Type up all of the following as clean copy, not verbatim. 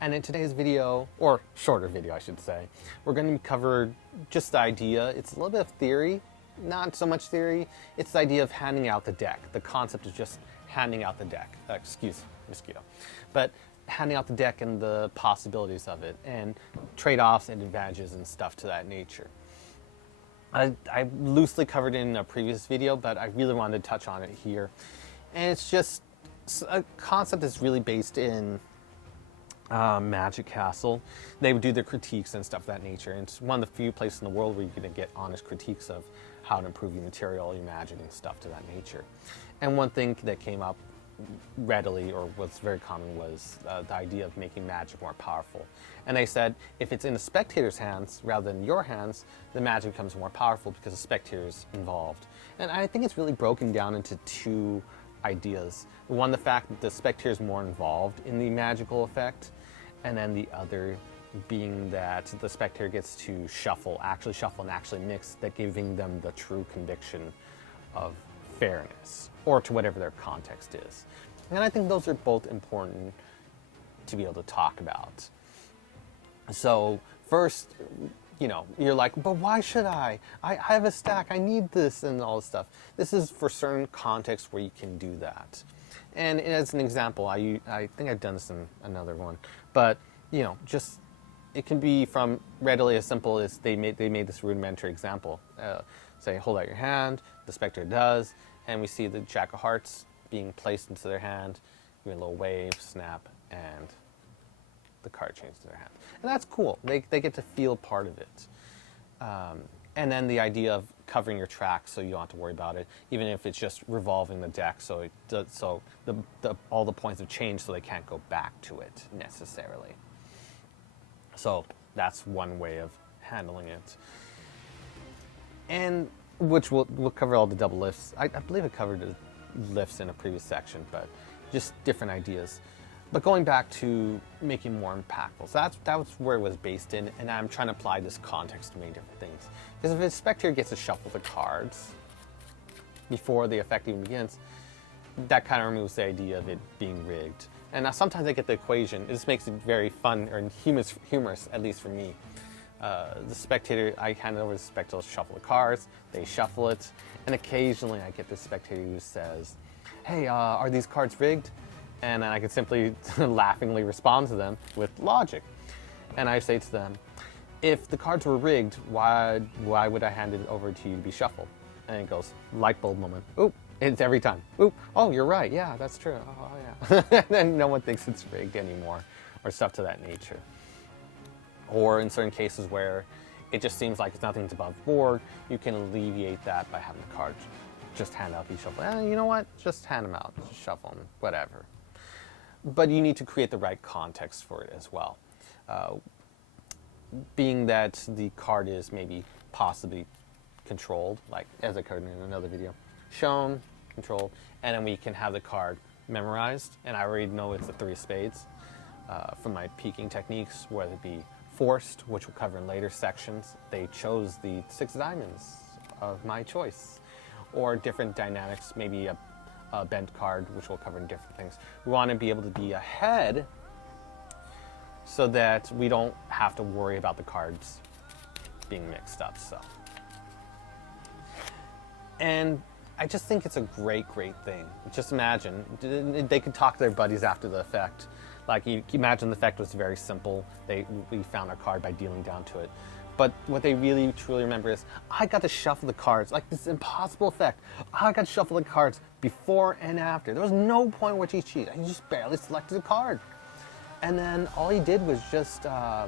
And in today's video, or shorter video I should say, we're going to cover just the idea. It's a little bit of theory, not so much theory. It's the idea of handing out the deck. The concept is just handing out the deck. Excuse mosquito. But handing out the deck and the possibilities of it, and trade-offs and advantages and stuff to that nature. I loosely covered it in a previous video, but I really wanted to touch on it here. And it's just a concept that's really based in Magic Castle. They would do their critiques and stuff of that nature. And it's one of the few places in the world where you're going to get honest critiques of how to improve your material, your magic, and stuff to that nature. And one thing that came up readily, or was very common, was the idea of making magic more powerful. And they said if it's in the spectator's hands rather than your hands, the magic becomes more powerful because the spectator's involved. And I think it's really broken down into two ideas. One, the fact that the spectator is more involved in the magical effect, and then the other being that the spectator gets to actually shuffle and actually mix, that giving them the true conviction of fairness, or to whatever their context is. And I think those are both important to be able to talk about. So first, you know, you're like, but why should I have a stack, I need this and all this stuff. This is for certain contexts where you can do that. And as an example, I think I've done this in another one, but you know, just it can be from readily as simple as they made this rudimentary example. Say, hold out your hand, the spectator does, and we see the Jack of Hearts being placed into their hand, give it a little wave, snap, and the card changes to their hand. And that's cool. They get to feel part of it. And then the idea of covering your tracks so you don't have to worry about it, even if it's just revolving the deck so it does, so all the points have changed so they can't go back to it necessarily. So that's one way of handling it. And which we'll cover all the double lifts. I believe I covered the lifts in a previous section, but just different ideas. But going back to making more impactful, so that was where it was based in, and I'm trying to apply this context to many different things. Because if a spectator gets to shuffle the cards before the effect even begins, that kind of removes the idea of it being rigged. And now sometimes I get the equation. This makes it very fun or humorous, at least for me. The spectator, I hand it over to the spectator to shuffle the cards, they shuffle it, and occasionally I get the spectator who says, hey, are these cards rigged? And then I could simply laughingly respond to them with logic. And I say to them, if the cards were rigged, why would I hand it over to you to be shuffled? And it goes, light bulb moment. Oop, it's every time. Oop, oh, you're right, yeah, that's true. Oh, yeah. And then no one thinks it's rigged anymore, or stuff to that nature. Or in certain cases where it just seems like it's nothing's above board, you can alleviate that by having the cards just hand out, be shuffled. You know what? Just hand them out, just shuffle them, whatever. But you need to create the right context for it as well. Being that the card is maybe possibly controlled, like as I covered in another video, shown, controlled, and then we can have the card memorized, and I already know it's the 3 of spades from my peeking techniques, whether it be forced, which we'll cover in later sections. They chose the 6 of diamonds of my choice, or different dynamics, maybe a bent card, which we'll cover in different things. We want to be able to be ahead so that we don't have to worry about the cards being mixed up. So, and I just think it's a great thing. Just imagine, they could talk to their buddies after the effect. Like, you imagine the effect was very simple. We found our card by dealing down to it. But what they really, truly remember is, I got to shuffle the cards, like this impossible effect. I got to shuffle the cards before and after. There was no point in which he cheated. He just barely selected a card. And then all he did was just, all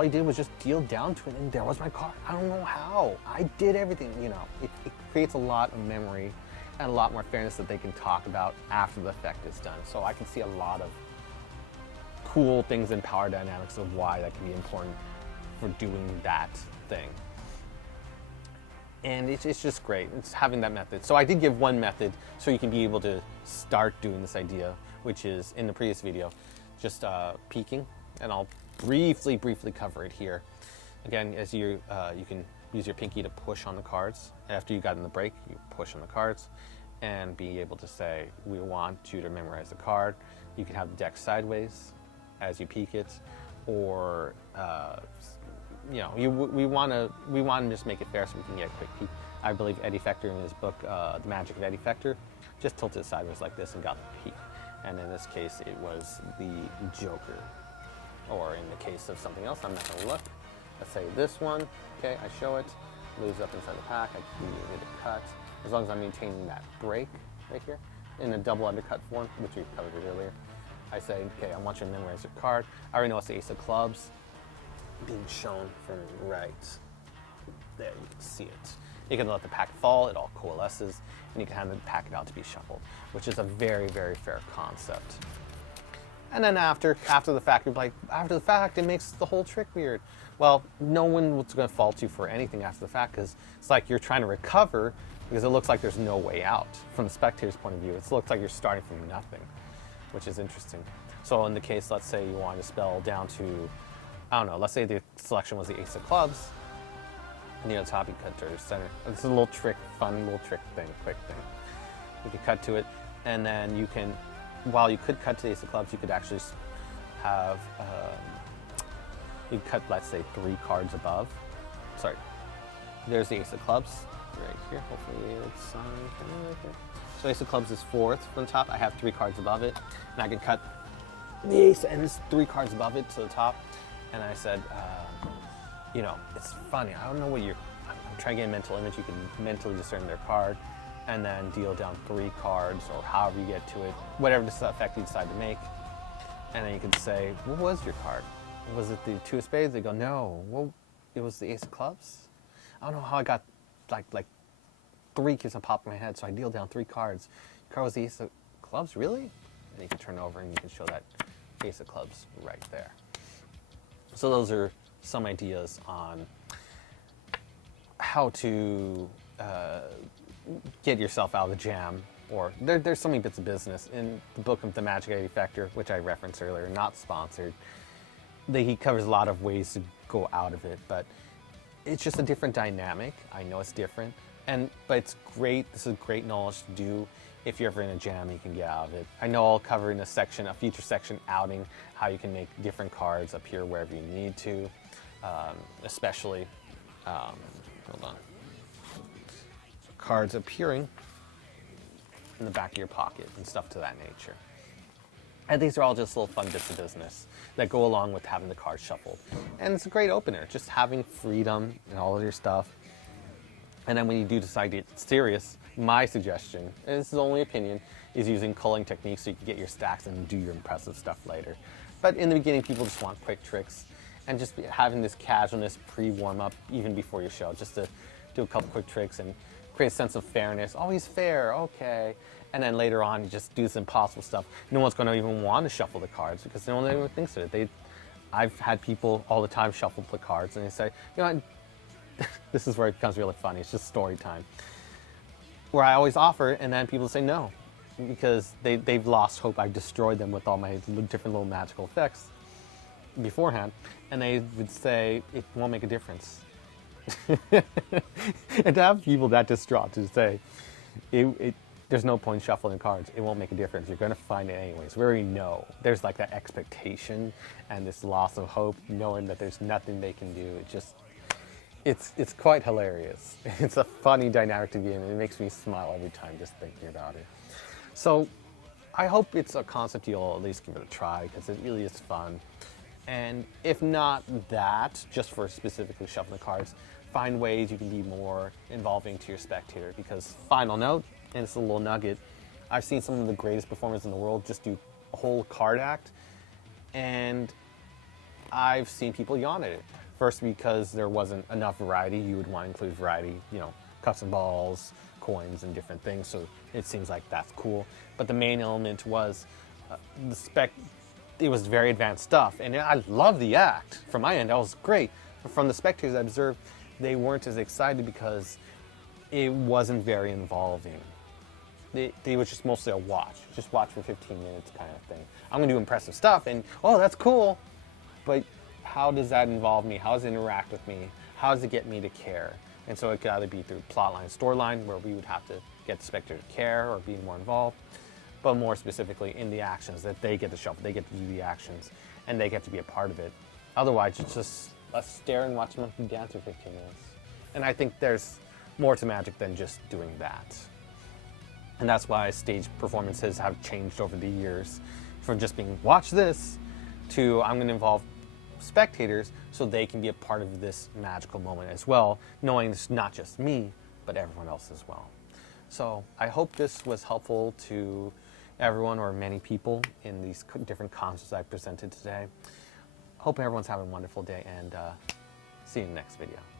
he did was just deal down to it, and there was my card. I don't know how. I did everything, It creates a lot of memory and a lot more fairness that they can talk about after the effect is done. So I can see a lot of cool things in power dynamics of why that can be important for doing that thing. And it's just great. It's having that method. So I did give one method so you can be able to start doing this idea, which is in the previous video, just peeking, and I'll briefly cover it here. Again, as you can use your pinky to push on the cards. After you got in the break, you push on the cards and be able to say, we want you to memorize the card. You can have the deck sideways as you peek it, or we want to just make it fair so we can get a quick peek. I believe Eddie Fector in his book, The Magic of Eddie Fector, just tilted it sideways like this and got the peek. And in this case, it was the Joker. Or in the case of something else, I'm not going to look. Let's say this one. Okay, I show it, moves up inside the pack. I can hit a cut as long as I'm maintaining that break right here in a double undercut form, which we covered earlier. I say, okay, I want you to memorize your card. I already know it's the Ace of Clubs being shown from right there. You can see it. You can let the pack fall, it all coalesces, and you can have the pack it out to be shuffled, which is a very, very fair concept. And then after the fact, you're like, after the fact, it makes the whole trick weird. Well, no one's going to fault you for anything after the fact, because it's like you're trying to recover, because it looks like there's no way out. From the spectator's point of view, it looks like you're starting from nothing, which is interesting. So in the case, let's say you want to spell down to, I don't know, let's say the selection was the Ace of Clubs, and near the top you cut to the center. This is a little trick, fun little trick thing, quick thing. You can cut to it, and then you can, while you could cut to the Ace of Clubs, you could actually have, you could cut, let's say, 3 cards above. Sorry, there's the Ace of Clubs right here. Hopefully it's on right here. So Ace of Clubs is 4th from the top. I have 3 cards above it, and I can cut the Ace and it's 3 cards above it to the top. And I said, it's funny. I don't know what I'm trying to get a mental image. You can mentally discern their card and then deal down 3 cards or however you get to it, whatever effect you decide to make. And then you can say, what was your card? Was it the 2 of Spades? They go, no. Well, it was the Ace of Clubs. I don't know how I got like 3 keeps on popping in my head, so I deal down 3 cards. Your card was the Ace of Clubs, really? And you can turn over and you can show that Ace of Clubs right there. So those are some ideas on how to get yourself out of the jam. Or there's so many bits of business. In the book of The Magic of Eddie Fector, which I referenced earlier, not sponsored, he covers a lot of ways to go out of it, but it's just a different dynamic. I know it's different, but it's great. This is great knowledge to do if you're ever in a jam. You can get out of it. I know I'll cover in a future section, outing, how you can make different cards appear wherever you need to, especially, hold on, cards appearing in the back of your pocket and stuff to that nature. And these are all just little fun bits of business that go along with having the cards shuffled. And it's a great opener, just having freedom and all of your stuff. And then when you do decide to get serious, my suggestion, and this is only opinion, is using culling techniques so you can get your stacks and do your impressive stuff later. But in the beginning, people just want quick tricks and just having this casualness pre-warm-up even before your show, just to do a couple quick tricks and create a sense of fairness. Always fair, okay. And then later on, you just do this impossible stuff. No one's going to even want to shuffle the cards because no one even thinks of it. I've had people all the time shuffle the cards, and they say, this is where it becomes really funny. It's just story time. Where I always offer, and then people say no, because they've lost hope. I've destroyed them with all my different little magical effects beforehand, and they would say it won't make a difference. And to have people that distraught to say, there's no point shuffling cards. It won't make a difference. You're going to find it anyways. We already know. There's like that expectation and this loss of hope, knowing that there's nothing they can do. It's quite hilarious. It's a funny dynamic to be in, and it makes me smile every time just thinking about it. So I hope it's a concept you'll at least give it a try, because it really is fun. And if not that, just for specifically shuffling cards, find ways you can be more involving to your spectator, because final note, and it's a little nugget, I've seen some of the greatest performers in the world just do a whole card act, and I've seen people yawn at it. First, because there wasn't enough variety. You would want to include variety, cups and balls, coins, and different things, so it seems like that's cool. But the main element was it was very advanced stuff, and I love the act. From my end, that was great. But from the spectators I observed, they weren't as excited because it wasn't very involving. It was just mostly a watch. Just watch for 15 minutes kind of thing. I'm going to do impressive stuff, and that's cool, but how does that involve me? How does it interact with me? How does it get me to care? And so it could either be through plotline, storyline, where we would have to get the spectator to care or be more involved, but more specifically in the actions that they get to shuffle, they get to do the actions, and they get to be a part of it. Otherwise, it's just let's stare and watch Monkey dance for 15 minutes. And I think there's more to Magic than just doing that. And that's why stage performances have changed over the years from just being watch this to I'm going to involve spectators so they can be a part of this magical moment as well, knowing it's not just me, but everyone else as well. So I hope this was helpful to everyone or many people in these different concepts I presented today. Hope everyone's having a wonderful day, and see you in the next video.